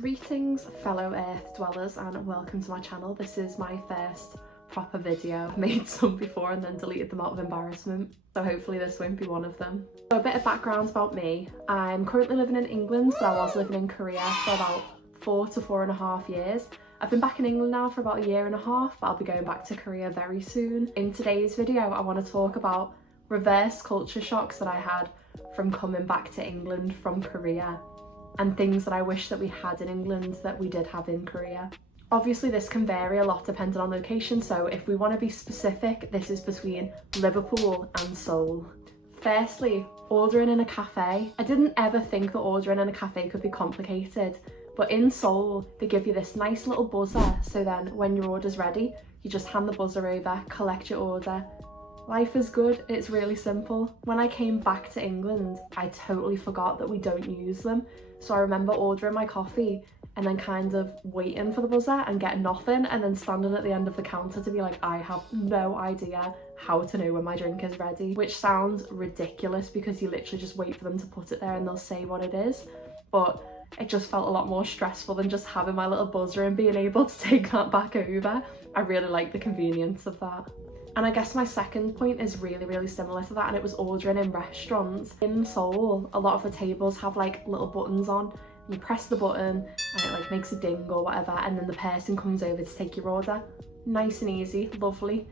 Greetings fellow earth dwellers and welcome to my channel. This is my first proper video. I've made some before and then deleted them out of embarrassment, so hopefully this won't be one of them. So a bit of background about me. I'm currently living in England, but I was living in Korea for about 4 to 4.5 years. I've been back in England now for about 1.5 years, but I'll be going back to Korea very soon. In today's video I want to talk about reverse culture shocks that I had from coming back to England from Korea, and things that I wish that we had in England that we did have in Korea. Obviously this can vary a lot depending on location, so if we want to be specific, this is between Liverpool and Seoul. Firstly, ordering in a cafe. I didn't ever think that ordering in a cafe could be complicated, but in Seoul they give you this nice little buzzer, so then when your order's ready you just hand the buzzer over, collect your order. Life is good, it's really simple. When I came back to England, I totally forgot that we don't use them. So I remember ordering my coffee and then kind of waiting for the buzzer and getting nothing, and then standing at the end of the counter to be like, I have no idea how to know when my drink is ready. Which sounds ridiculous because you literally just wait for them to put it there and they'll say what it is. But it just felt a lot more stressful than just having my little buzzer and being able to take that back over. I really like the convenience of that. And I guess my second point is really similar to that, and it was ordering in restaurants. In Seoul, a lot of the tables have like little buttons on. You press the button and it like makes a ding or whatever, and then the person comes over to take your order. Nice and easy, lovely.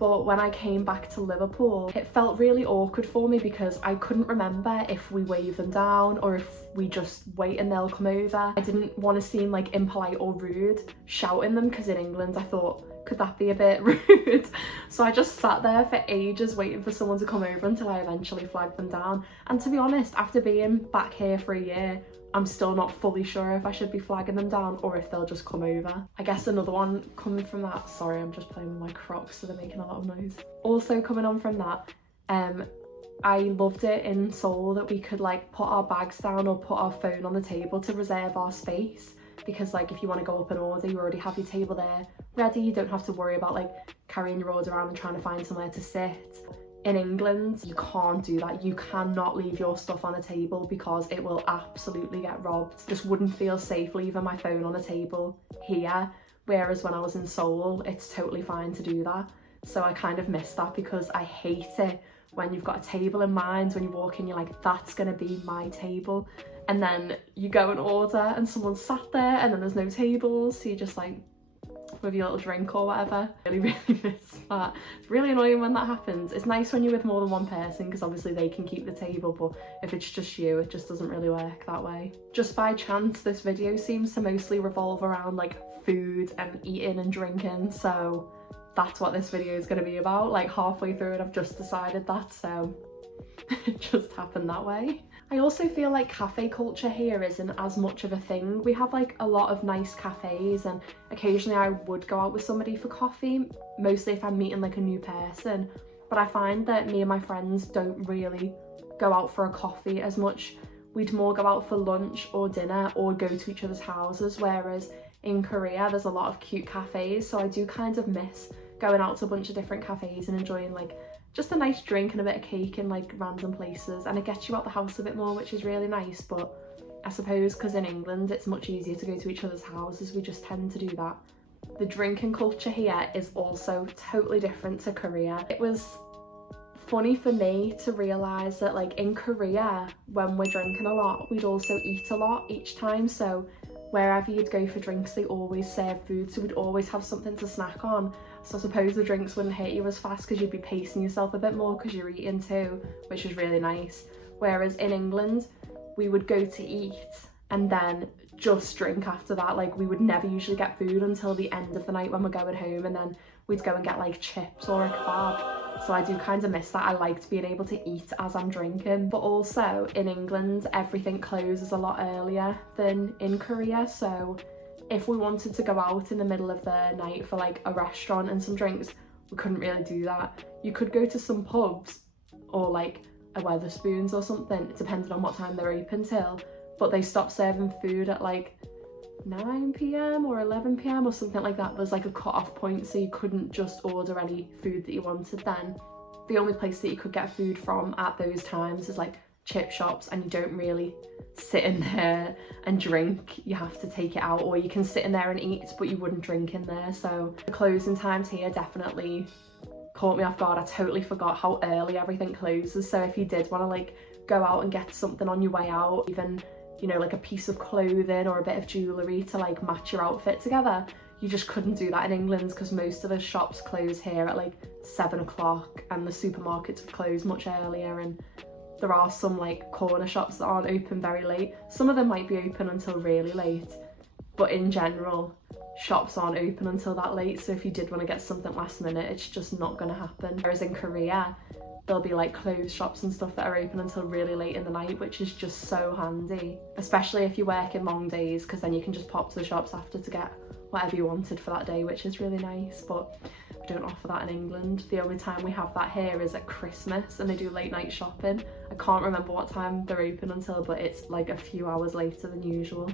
But when I came back to Liverpool, it felt really awkward for me because I couldn't remember if we wave them down or if we just wait and they'll come over. I didn't want to seem like impolite or rude shouting them, because in England I thought, could that be a bit rude? So I just sat there for ages waiting for someone to come over until I eventually flagged them down. And to be honest, after being back here for 1 year, I'm still not fully sure if I should be flagging them down or if they'll just come over. I guess another one coming from that, sorry, I'm just playing with my Crocs so they're making a lot of noise. Also coming on from that, I loved it in Seoul that we could like put our bags down or put our phone on the table to reserve our space. Because like if you want to go up and order, you already have your table there ready. You don't have to worry about like carrying your order around and trying to find somewhere to sit. In England, you can't do that. You cannot leave your stuff on a table because it will absolutely get robbed. Just wouldn't feel safe leaving my phone on a table here. Whereas when I was in Seoul, it's totally fine to do that. So I kind of miss that because I hate it when you've got a table in mind. When you walk in, you're like, that's gonna be my table. And then you go and order and someone's sat there and then there's no tables, so you're just like with your little drink or whatever. Really miss that. It's really annoying when that happens. It's nice when you're with more than one person because obviously they can keep the table, but if it's just you, it just doesn't really work that way. Just by chance, this video seems to mostly revolve around like food and eating and drinking, so that's what this video is going to be about. Like halfway through it I've just decided that, so it just happened that way. I also feel like cafe culture here isn't as much of a thing. We have like a lot of nice cafes, and occasionally I would go out with somebody for coffee, mostly if I'm meeting like a new person. But I find that me and my friends don't really go out for a coffee as much. We'd more go out for lunch or dinner or go to each other's houses, whereas in Korea there's a lot of cute cafes, so I do kind of miss going out to a bunch of different cafes and enjoying like just a nice drink and a bit of cake in like random places, and it gets you out the house a bit more, which is really nice. But I suppose because in England it's much easier to go to each other's houses, we just tend to do that. The drinking culture here is also totally different to Korea. It was funny for me to realise that like in Korea, when we're drinking a lot, we'd also eat a lot each time. So wherever you'd go for drinks, they always serve food, so we'd always have something to snack on. So I suppose the drinks wouldn't hit you as fast because you'd be pacing yourself a bit more because you're eating too, which is really nice. Whereas in England, we would go to eat and then just drink after that. Like we would never usually get food until the end of the night when we're going home, and then we'd go and get like chips or a kebab. So I do kind of miss that. I liked being able to eat as I'm drinking. But also in England, everything closes a lot earlier than in Korea. So if we wanted to go out in the middle of the night for like a restaurant and some drinks, we couldn't really do that. You could go to some pubs or like a Wetherspoons or something, depending on what time they're open till, but they stop serving food at like 9 p.m. or 11 p.m. or something like that. There's like a cut-off point, so you couldn't just order any food that you wanted then. The only place that you could get food from at those times is like chip shops and you don't really sit in there and drink. You have to take it out, or you can sit in there and eat, but you wouldn't drink in there. So the closing times here definitely caught me off guard. I totally forgot how early everything closes. So if you did want to like go out and get something on your way out, even, you know, like a piece of clothing or a bit of jewellery to like match your outfit together, you just couldn't do that in England, because most of the shops close here at like 7 o'clock and the supermarkets would close much earlier, and there are some like corner shops that aren't open very late. Some of them might be open until really late, but in general shops aren't open until that late. So if you did want to get something last minute, it's just not going to happen. Whereas in Korea, there'll be like clothes shops and stuff that are open until really late in the night, which is just so handy, especially if you work in long days, because then you can just pop to the shops after to get whatever you wanted for that day, which is really nice. But we don't offer that in England. The only time we have that here is at Christmas, and they do late night shopping. I can't remember what time they're open until, but it's like a few hours later than usual.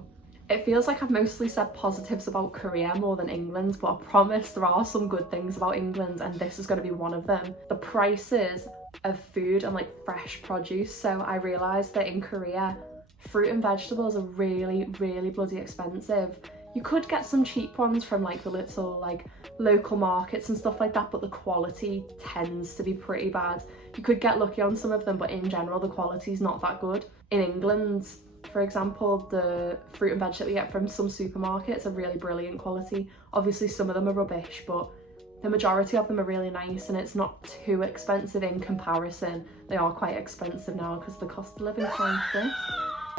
It feels like I've mostly said positives about Korea more than England, but I promise there are some good things about England, and this is going to be one of them. The prices of food and like fresh produce. So I realised that in Korea, fruit and vegetables are really bloody expensive. You could get some cheap ones from like the little like local markets and stuff like that, but the quality tends to be pretty bad. You could get lucky on some of them, but in general the quality is not that good. In England, for example, the fruit and veg that we get from some supermarkets are really brilliant quality. Obviously some of them are rubbish, but the majority of them are really nice, and it's not too expensive in comparison. They are quite expensive now because the cost of living crisis.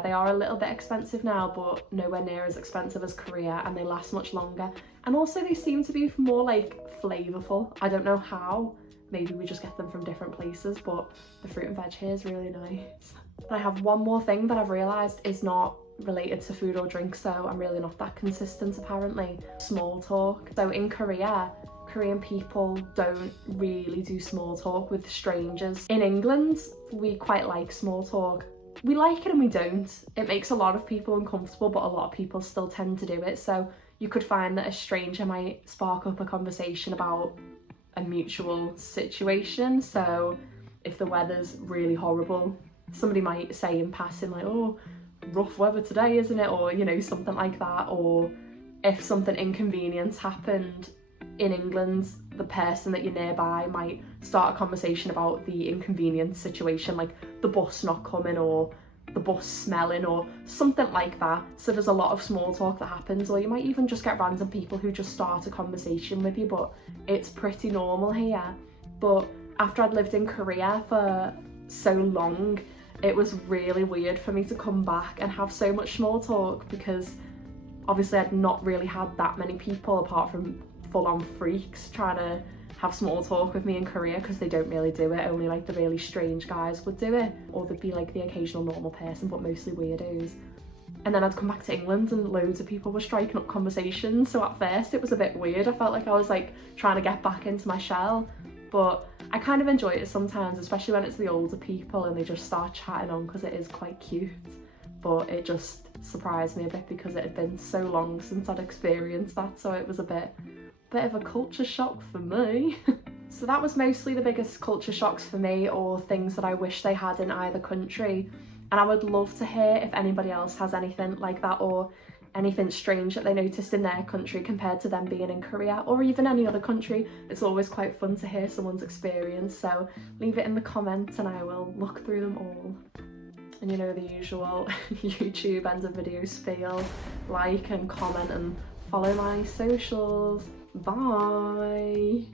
They are a little bit expensive now, but nowhere near as expensive as Korea, and they last much longer. And also they seem to be more like flavourful. I don't know how. Maybe we just get them from different places, but the fruit and veg here is really nice. And I have one more thing that I've realised is not related to food or drink, so I'm really not that consistent apparently. Small talk. So in Korea, Korean people don't really do small talk with strangers. In England, we quite like small talk. We like it and we don't. It makes a lot of people uncomfortable, but a lot of people still tend to do it. So you could find that a stranger might spark up a conversation about a mutual situation. So if the weather's really horrible, somebody might say in passing like, oh, rough weather today, isn't it? Or, you know, something like that. Or if something inconvenient happened in England, the person that you're nearby might start a conversation about the inconvenient situation, like the bus not coming or the bus smelling or something like that. So there's a lot of small talk that happens, or you might even just get random people who just start a conversation with you, but it's pretty normal here. But after I'd lived in Korea for so long, it was really weird for me to come back and have so much small talk, because obviously I'd not really had that many people apart from full-on freaks trying to have small talk with me in Korea, because they don't really do it. Only like the really strange guys would do it, or there'd be like the occasional normal person, but mostly weirdos. And then I'd come back to England and loads of people were striking up conversations, so at first it was a bit weird. I felt like I was like trying to get back into my shell, but I kind of enjoy it sometimes, especially when it's the older people and they just start chatting on, because it is quite cute. But it just surprised me a bit because it had been so long since I'd experienced that, so it was a bit of a culture shock for me. So that was mostly the biggest culture shocks for me, or things that I wish they had in either country. And I would love to hear if anybody else has anything like that, or anything strange that they noticed in their country compared to them being in Korea, or even any other country. It's always quite fun to hear someone's experience, so leave it in the comments and I will look through them all. And you know the usual YouTube end of video spiel, like and comment and follow my socials. Bye!